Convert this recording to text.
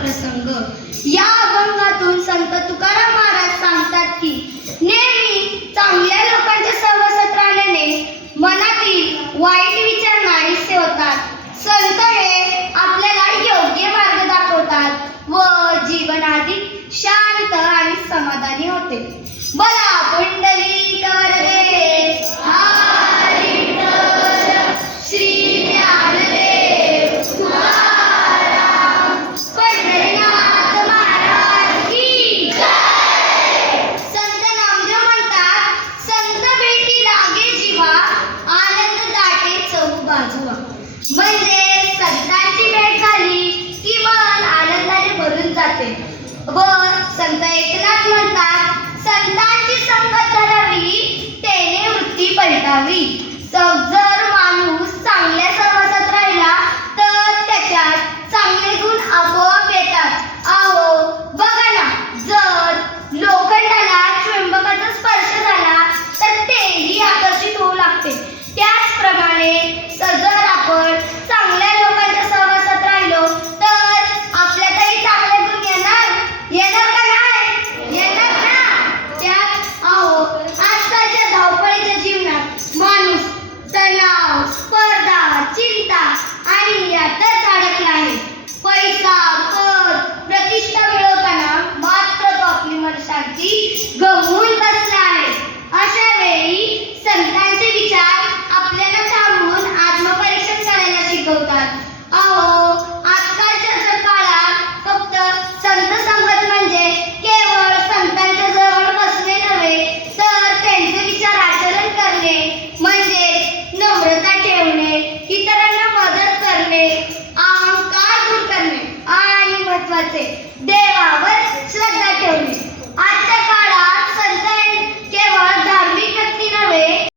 प्रसंग. या अभंगातून संत तुकाराम महाराज सांगतात की नेहमी चांगल्या लोकांच्या सहवासात राहिल्याने मनातील वाईट विचार नाहीसे होतात. संत हे आपल्याला योग्य मार्ग दाखवतात व जीवन अधिक शांत आणि समाधानी होते. बोला